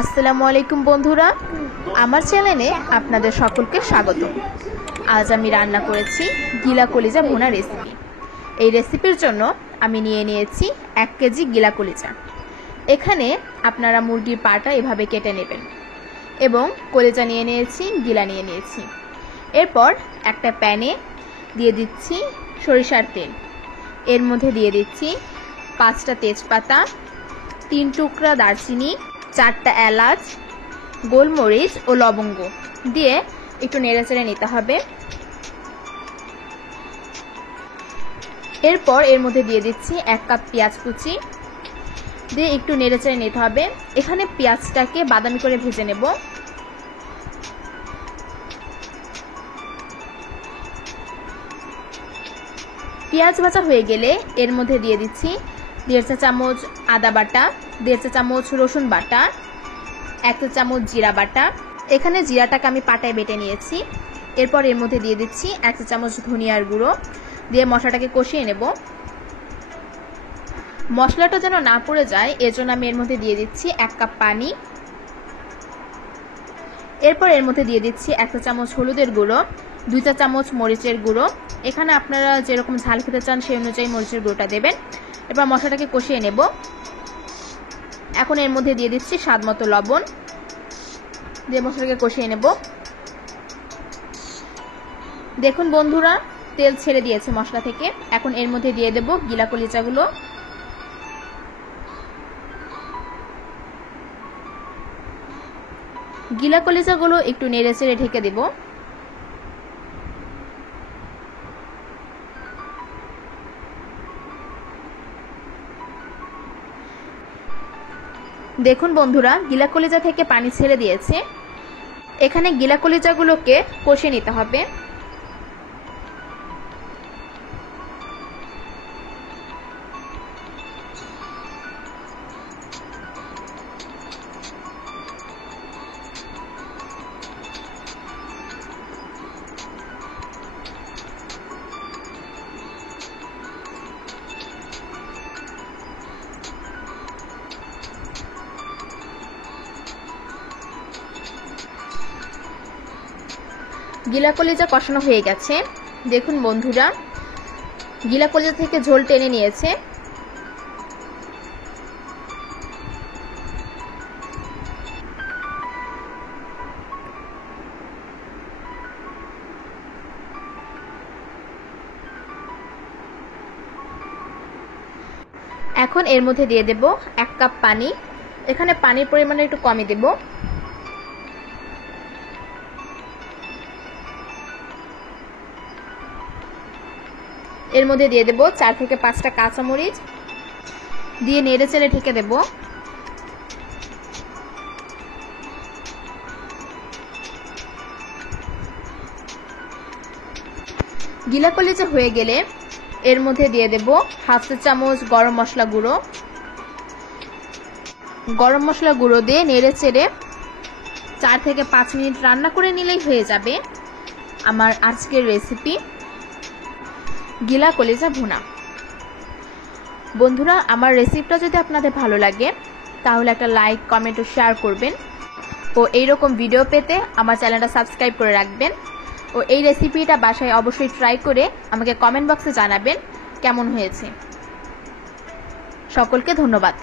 আসসালামু আলাইকুম বন্ধুরা, আমার চ্যানেলে আপনাদের সকলকে স্বাগত। আজ আমি রান্না করেছি গিলা কলিজা ভুনা রেসিপি। এই রেসিপির জন্য আমি নিয়েছি 1 কেজি গিলা কলিজা। এখানে আপনারা মুরগির পাটা এভাবে কেটে নেবেন এবং কলিজা নিয়েছি, গিলা নিয়েছি। এরপর একটা প্যানে দিয়ে দিচ্ছি সরিষার তেল। এর মধ্যে দিয়ে দিচ্ছি 5টা তেজপাতা, 3 টুকরা দারচিনি, 4টা এলাচ, গোলমরিচ ও লবঙ্গ দিয়ে একটু নেড়েচেড়ে নিতে হবে। এরপর এর মধ্যে দিয়ে দিচ্ছি 1 কাপ পেঁয়াজ কুচি দিয়ে একটু নেড়েচেড়ে নিতে হবে। এখানে পেঁয়াজটাকে বাদামি করে ভেজে নেব। পেঁয়াজ ভাজা হয়ে গেলে এর মধ্যে দিয়ে দিচ্ছি 1.5 চা চামচ আদা বাটা, 1.5 চা চামচ রসুন বাটা, 1 চা চামচ জিরা বাটা। এখানে জিরাটাকে আমি পাটায় বেটে নিয়েছি। এরপর এর মধ্যে দিয়ে দিচ্ছি 1 চা চামচ ধনিয়ার গুঁড়ো দিয়ে মশলাটাকে কষিয়ে নেব। মশলাটা যেন না পুড়ে যায় এজন্য আমি এর মধ্যে দিয়ে দিচ্ছি 1 কাপ পানি। এরপর এর মধ্যে দিয়ে দিচ্ছি 1 চা চামচ হলুদের গুঁড়ো, 2 চা চামচ মরিচের গুঁড়ো। এখানে আপনারা যেরকম ঝাল খেতে চান সেই অনুযায়ী মরিচের গুঁড়োটা দেবেন। এবার মশলাটাকে কষিয়ে নেব। এখন এর মধ্যে দিয়ে দিচ্ছি স্বাদমতো লবণ দিয়ে মশলাটাকে কষিয়ে নেব। দেখুন বন্ধুরা, তেল ছেড়ে দিয়েছে মশলা থেকে। এখন এর মধ্যে দিয়ে দেব গিলা কলিজাগুলো। গিলা কলিজাগুলো একটু নেড়েচেড়ে ঢেকে দেব। দেখুন বন্ধুরা, গিলা কলিজা থেকে পানি ছেড়ে দিয়েছে। এখানে গিলা কলিজাগুলোকে কষিয়ে নিতে হবে। গিলা কলিজা কষানো হয়ে গেছে। দেখুন বন্ধুরা, গিলা কলিজা থেকে ঝোল টেনে নিয়েছে। এখন এর মধ্যে দিয়ে দেব 1 কাপ পানি। এখানে পানির পরিমাণটা একটু কমই দেব। এর মধ্যে দিয়ে দেব 4 থেকে 5টা কাঁচামরিচ দিয়ে নেড়েচেড়ে ঢেকে দেব। গিলা কলিজা হয়ে গেলে এর মধ্যে দিয়ে দেব 1/2 চা চামচ গরম মশলা গুঁড়ো। গরম মশলা গুঁড়ো দিয়ে নেড়েচেড়ে 4 থেকে 5 মিনিট রান্না করে নিলেই হয়ে যাবে আমার আজকের রেসিপি গিলা কলিজা ভুনা। বন্ধুরা, আমার রেসিপিটা যদি আপনাদের ভালো লাগে তাহলে একটা লাইক, কমেন্ট ও শেয়ার করবেন ও এইরকম ভিডিও পেতে আমার চ্যানেলটা সাবস্ক্রাইব করে রাখবেন ও এই রেসিপিটা বাসায় অবশ্যই ট্রাই করে আমাকে কমেন্ট বক্সে জানাবেন কেমন হয়েছে। সকলকে ধন্যবাদ।